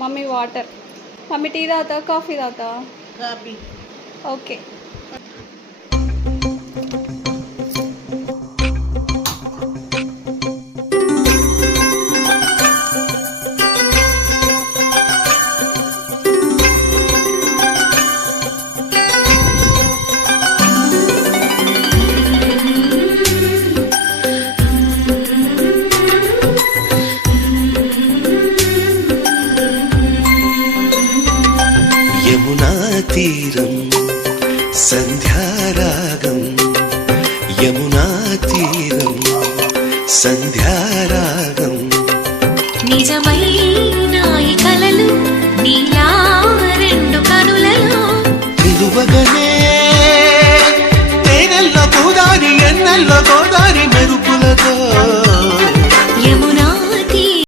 Mummy water. Mummy tea తాగుతావా coffee తాగుతావా? Coffee. Okay. Yamuna తీరం సంధ్యారాగం, యమునా తీరం సంధ్యారాగం. నిజమైన ఈ కలలు నీలా రెండు కనులలో నిలువగనే తేనెల్లో పూదారి ఎన్నెల్లో గోదావరి